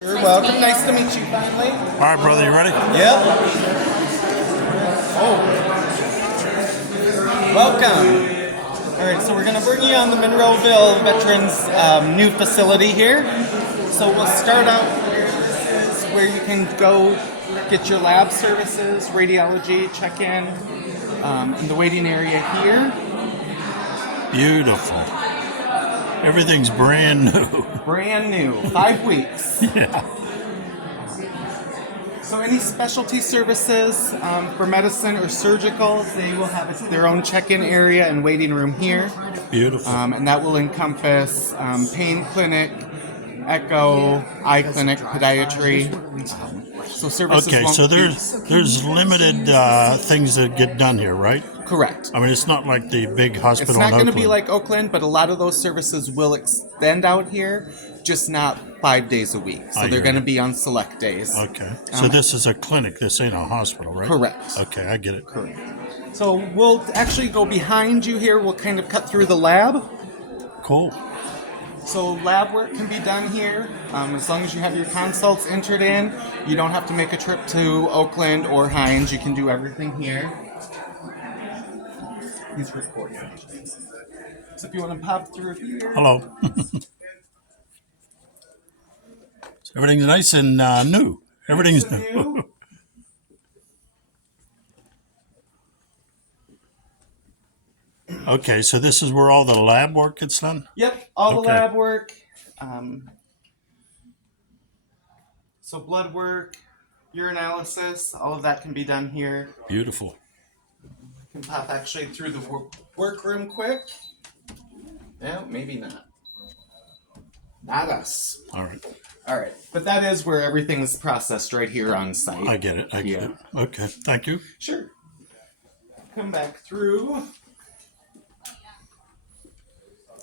You're welcome. Nice to meet you finally. All right, brother, you ready? Yep. Oh. Welcome. All right, so we're going to bring you on the Monroeville Veterans new facility here. So we'll start out where you can go get your lab services, radiology, check in the waiting area here. Beautiful. Everything's brand new. Brand new, 5 weeks. Yeah. So any specialty services for medicine or surgical, they will have their own check-in area and waiting room here. Beautiful. And that will encompass pain clinic, echo, eye clinic, podiatry. So services Okay, won't so be- there's limited things that get done here, right? Correct. I mean, it's not like the big It's hospital not in going to Oakland. be like Oakland, but a lot of those services will extend out here, just not 5 days a week. So I they're hear going to you. be on select days. Okay, so this is a clinic. This ain't a hospital, right? Correct. Okay, I get it. Correct. So we'll actually go behind you here. We'll kind of cut through the lab. Cool. So lab work can be done here as long as you have your consults entered in. You don't have to make a trip to Oakland or Hines. You can do everything here. He's recording. So if you want to pop through here. Hello. Everything's nice and new. Everything's Nice and new. new. Okay, so this is where all the lab work gets done? Yep, all the Okay. lab work. So blood work, urinalysis, all of that can be done here. Beautiful. Can pop actually through the workroom quick. Yeah, maybe not. Not us. All right. All right, but that is where everything's processed right here on site. I get it. I get it. Okay, thank you. Sure. Come back through.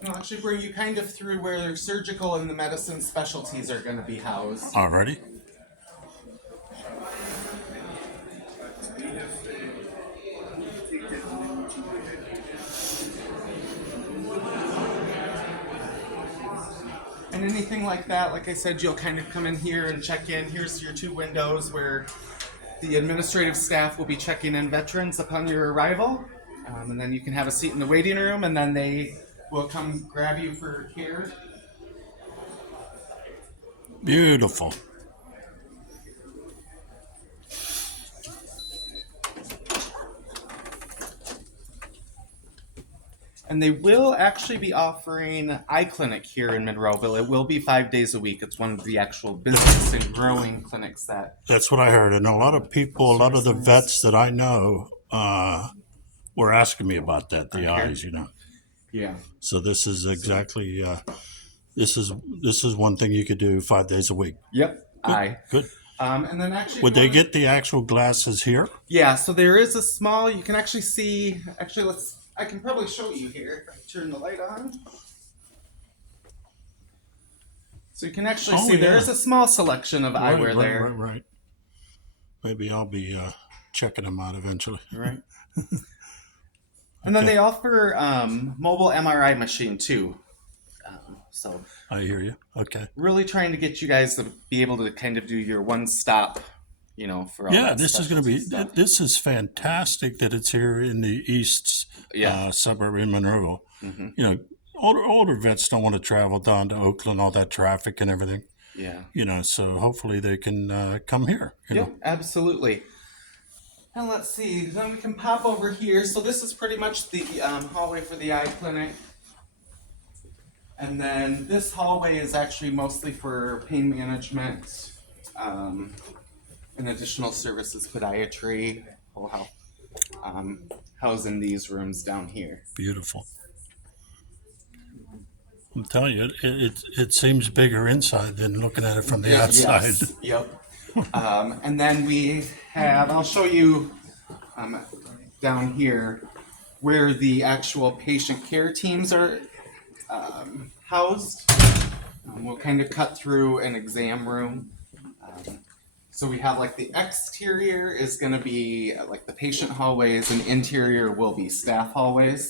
I'll actually bring you kind of through where surgical and the medicine specialties are going to be housed. Alrighty. And anything like that, like I said, you'll kind of come in here and check in. Here's your 2 windows where the administrative staff will be checking in veterans upon your arrival. And then you can have a seat in the waiting room, and then they will come grab you for care. Beautiful. And they will actually be offering eye clinic here in Monroeville. It will be 5 days a week. It's one of the actual business and growing clinics that. That's what I heard. And a lot of people, a lot of the vets that I know were asking me about that, the eyes, you know. Yeah. So this is exactly, this is one thing you could do 5 days a week. Yep. Eye. Good. And then actually. Would they get the actual glasses here? Yeah. So there is a small. You can actually see. Actually, I can probably show you here. Turn the light on. So you can actually Oh, see there yeah. is a small selection of eyewear there. Right. Maybe I'll be checking them out eventually. Right. And then Okay. they offer mobile MRI machine too. So I hear you. Okay. really trying to get you guys to be able to kind of do your one stop, for all Yeah, that this is going to be. specialty stuff. This is fantastic that it's here in the east Yeah. suburb in Monroeville. Mhm. You know, older vets don't want to travel down to Oakland, all that traffic and everything. Yeah. So hopefully they can come here. You Yeah, know. absolutely. And let's see, then we can pop over here. So this is pretty much the hallway for the eye clinic. And then this hallway is actually mostly for pain management and additional services, podiatry, whole health, housed in these rooms down here. Beautiful. I'm telling you, it seems bigger inside than looking at it from the outside. Yes. Yep. And then we have, I'll show you down here where the actual patient care teams are housed. We'll kind of cut through an exam room. So we have like the exterior is going to be like the patient hallways, and interior will be staff hallways.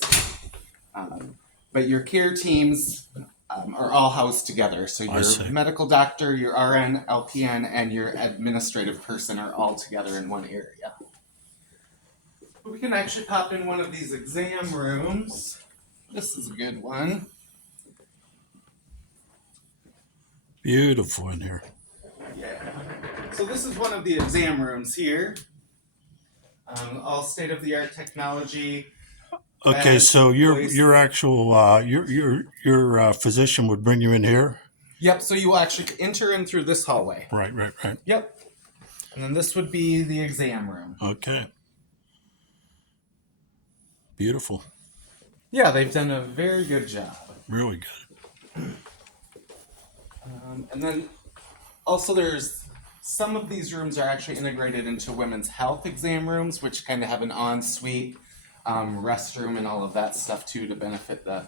But your care teams are all housed together. So I see. your medical doctor, your RN, LPN, and your administrative person are all together in one area. We can actually pop in one of these exam rooms. This is a good one. Beautiful in here. Yeah. So this is one of the exam rooms here. All state-of-the-art technology. Okay, so voice. your actual your physician would bring you in here. Yep. So you will actually enter in through this hallway. Right. Yep. And then this would be the exam room. Okay. Beautiful. Yeah, they've done a very good job. Really good. And then also there's some of these rooms are actually integrated into women's health exam rooms, which kind of have an ensuite restroom and all of that stuff too to benefit the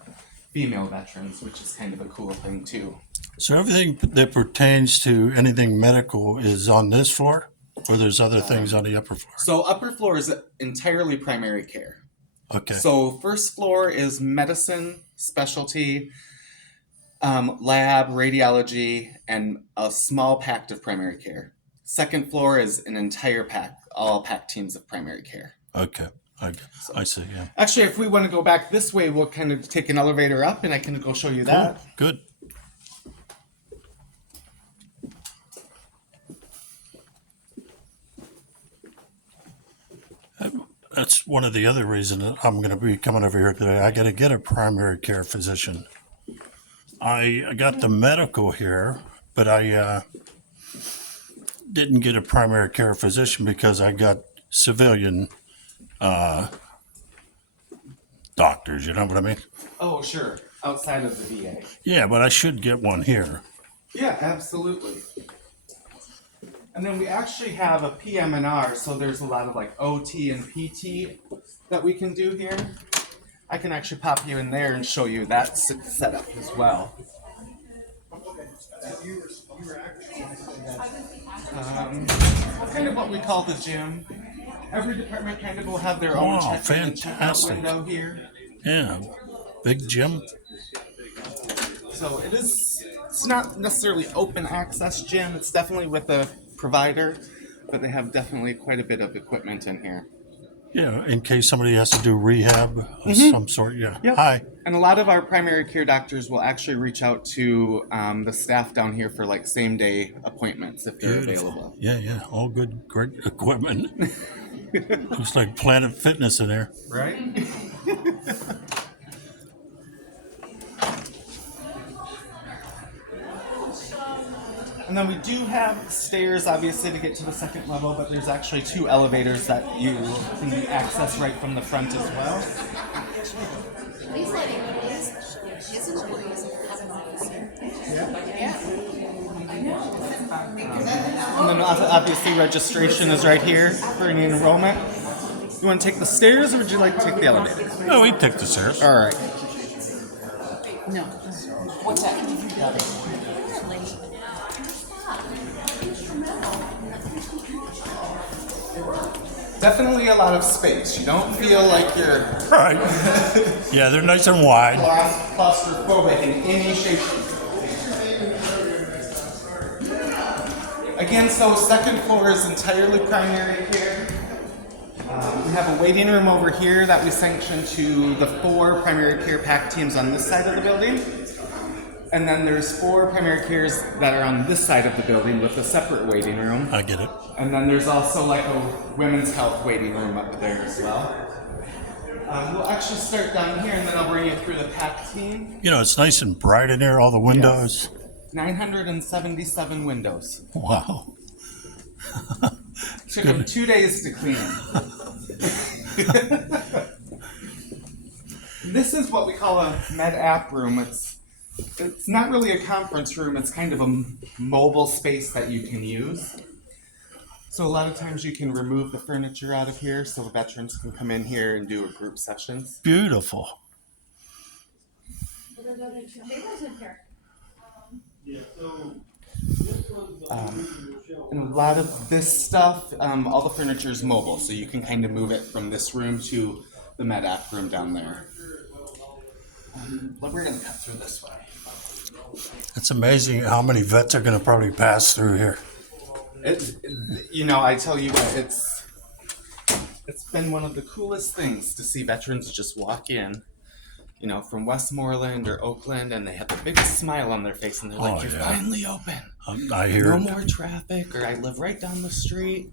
female veterans, which is kind of a cool thing too. So everything that pertains to anything medical is on this floor, or there's other things on the upper floor? So upper floor is entirely primary care. Okay. So first floor is medicine, specialty, lab, radiology, and a small pack of primary care. Second floor is an entire pack, all pack teams of primary care. Okay. I see, yeah. Actually, if we want to go back this way, we'll kind of take an elevator up and I can go show you that. Good. That's one of the other reasons that I'm going to be coming over here today. I got to get a primary care physician. I got the medical here, but I didn't get a primary care physician because I got civilian doctors, you know what I mean? Oh, sure. Outside of the VA. Yeah, but I should get one here. Yeah, absolutely. And then we actually have a PM&R, so there's a lot of like OT and PT that we can do here. I can actually pop you in there and show you that setup as well. Kind of what we call the gym. Every department kind of will have their own Wow, check-in and check-out fantastic. window here. Yeah, big gym. So it's not necessarily open access gym. It's definitely with a provider, but they have definitely quite a bit of equipment in here. Yeah, in case somebody has to do rehab of some sort. Yeah. Yep. Hi. And a lot of our primary care doctors will actually reach out to the staff down here for like same day appointments if they're available. Yeah. All good, great equipment. Looks like Planet Fitness in there. Right? And then we do have stairs, obviously, to get to the second level, but there's actually 2 elevators that you can access right from the front as well. And then obviously registration is right here for any enrollment. You want to take the stairs or would you like to take the elevator? No, we take the stairs. All right. No. What's that? Definitely a lot of space. You don't feel like you're Right. Yeah, they're nice and wide. claustrophobic in any shape. Again, so second floor is entirely primary care. We have a waiting room over here that we sanction to the 4 primary care pack teams on this side of the building. And then there's 4 primary cares that are on this side of the building with a separate waiting room. I get it. And then there's also like a women's health waiting room up there as well. We'll actually start down here and then I'll bring you through the pack team. You know, it's nice and bright in there, all the windows. 977 windows. Wow. Took them 2 days to clean them. This is what we call a med app room. It's not really a conference room. It's kind of a mobile space that you can use. So a lot of times you can remove the furniture out of here so the veterans can come in here and do a group sessions. Beautiful. And a lot of this stuff, all the furniture is mobile, so you can kind of move it from this room to the med app room down there. But we're going to cut through this way. It's amazing how many vets are going to probably pass through here. I tell you what, it's been one of the coolest things to see veterans just walk in, from Westmoreland or Oakland, and they have the biggest smile on their face, and they're like, Oh, "You're yeah. finally open. I hear No it. more traffic," or "I live right down the street."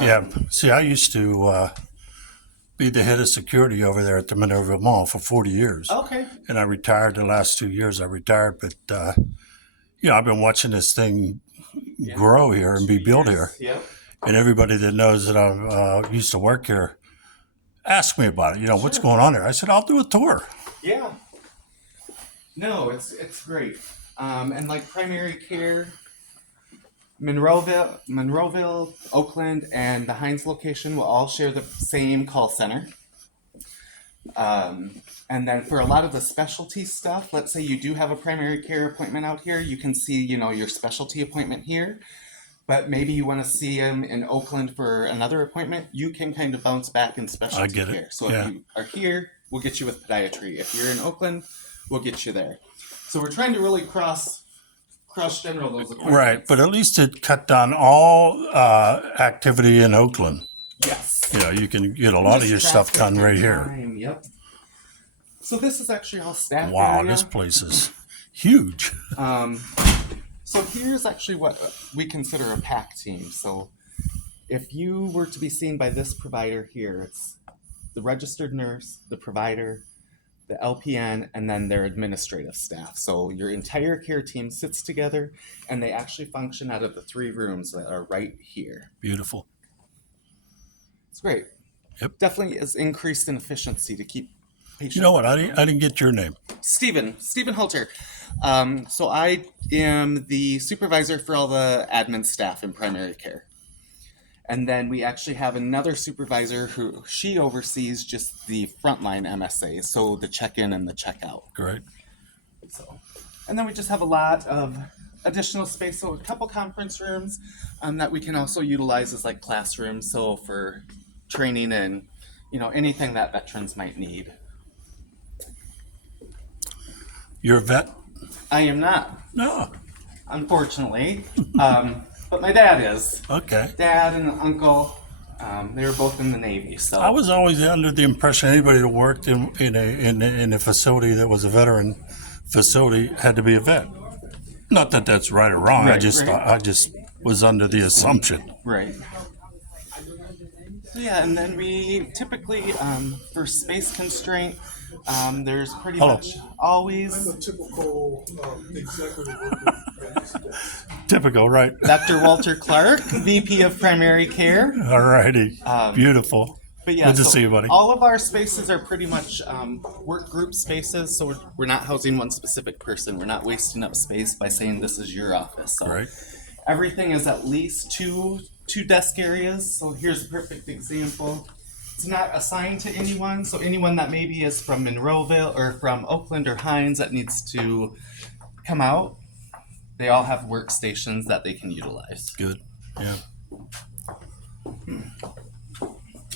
Yeah. See, I used to be the head of security over there at the Monroeville Mall for 40 years. Okay. And I retired the last 2 years. I retired, but I've been watching this thing grow here and be built here. Yep. And everybody that knows that I used to work here asked me about it. What's going on there? I said, I'll do a tour. Yeah. No, it's great. And like primary care, Monroeville, Oakland, and the Hines location will all share the same call center. And then for a lot of the specialty stuff, let's say you do have a primary care appointment out here, you can see, your specialty appointment here. But maybe you want to see him in Oakland for another appointment, you can kind of bounce back in specialty I get it. care. So Yeah. if you are here, we'll get you with podiatry. If you're in Oakland, we'll get you there. So we're trying to really cross general those appointments. Right. But at least it cut down all activity in Oakland. Yes. You can get a lot of Just your stuff traffic done right and here. time, Yep. So this is actually all staff Wow, area. this place is huge. So here's actually what we consider a PAC team. So if you were to be seen by this provider here, it's the registered nurse, the provider, the LPN, and then their administrative staff. So your entire care team sits together, and they actually function out of the 3 rooms that are right here. Beautiful. It's great. Yep. Definitely is increased in efficiency to keep patients. You know what? I didn't get your name. Stephen Halter. So I am the supervisor for all the admin staff in primary care. And then we actually have another supervisor who she oversees just the frontline MSAs, so the check-in and the check-out. Great. And then we just have a lot of additional space, so a couple conference rooms that we can also utilize as like classrooms, so for training and anything that veterans might need. You're a vet? I am not, No. unfortunately, but my dad is. Okay. Dad and uncle, they were both in the Navy, so. I was always under the impression anybody that worked in a facility that was a veteran facility had to be a vet. Not that that's right or wrong. Right, I just was under the assumption. Right. So yeah, and then we typically, for space constraint, there's pretty Hello. much always I'm a typical executive worker. Typical, right? Dr. Walter Clark, VP of Primary Care. All righty. Beautiful. But yeah, Good to so see you, buddy. all of our spaces are pretty much work group spaces, so we're not housing one specific person. We're not wasting up space by saying this is your office. So Right. everything is at least two desk areas. So here's a perfect example. It's not assigned to anyone, so anyone that maybe is from Monroeville or from Oakland or Hines that needs to come out, they all have workstations that they can utilize. Good. Yeah.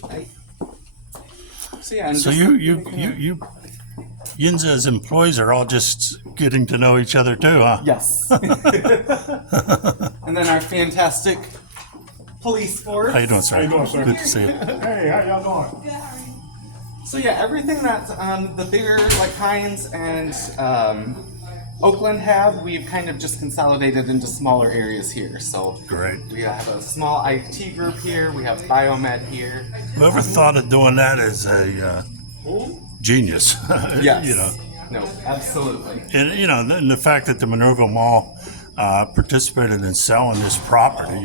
Right. So yeah, and So just you Yinza's employees are all just getting to know each other too, huh? yes. And then our fantastic police force. How you doing, sir? How you doing, sir? Good to see you. Hey, how y'all doing? So yeah, everything that the bigger like Hines and Oakland have, we've kind of just consolidated into smaller areas here. So Great. we have a small IT group here. We have biomed here. Whoever thought of doing that is a genius. Yes. You know, No, absolutely. and the fact that the Monroeville Mall participated in selling this property,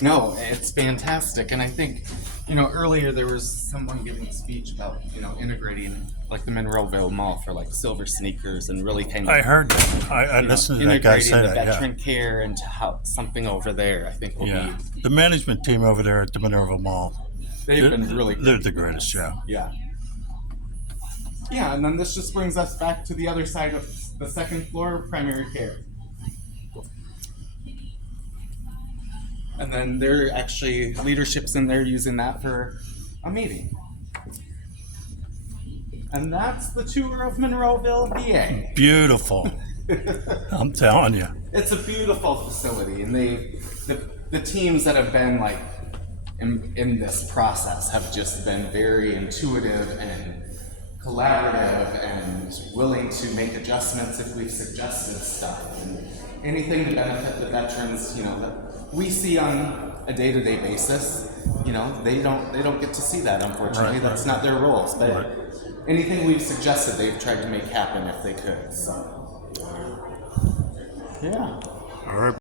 No, it's fantastic. And I think, earlier there was someone giving a speech about, integrating like the Monroeville Mall for like silver sneakers and really kind of I heard that. I listened to that guy integrating say the that. veteran care into something over there. I think will Yeah. The management team over there at the Monroeville Mall, they've been really they're good. the greatest. Yeah. Yeah. Yeah, and then this just brings us back to the other side of the second floor of primary care. And then they're actually, leadership's in there using that for a meeting. And that's the tour of Monroeville, VA. Beautiful. I'm telling you. It's a beautiful facility, and the teams that have been like in this process have just been very intuitive and collaborative and willing to make adjustments if we've suggested stuff and anything to benefit the veterans, you know, that we see on a day-to-day basis. You know, they don't get to see that, unfortunately. Right, That's right. not their roles. But Right. anything we've suggested, they've tried to make happen if they could. So yeah. All right.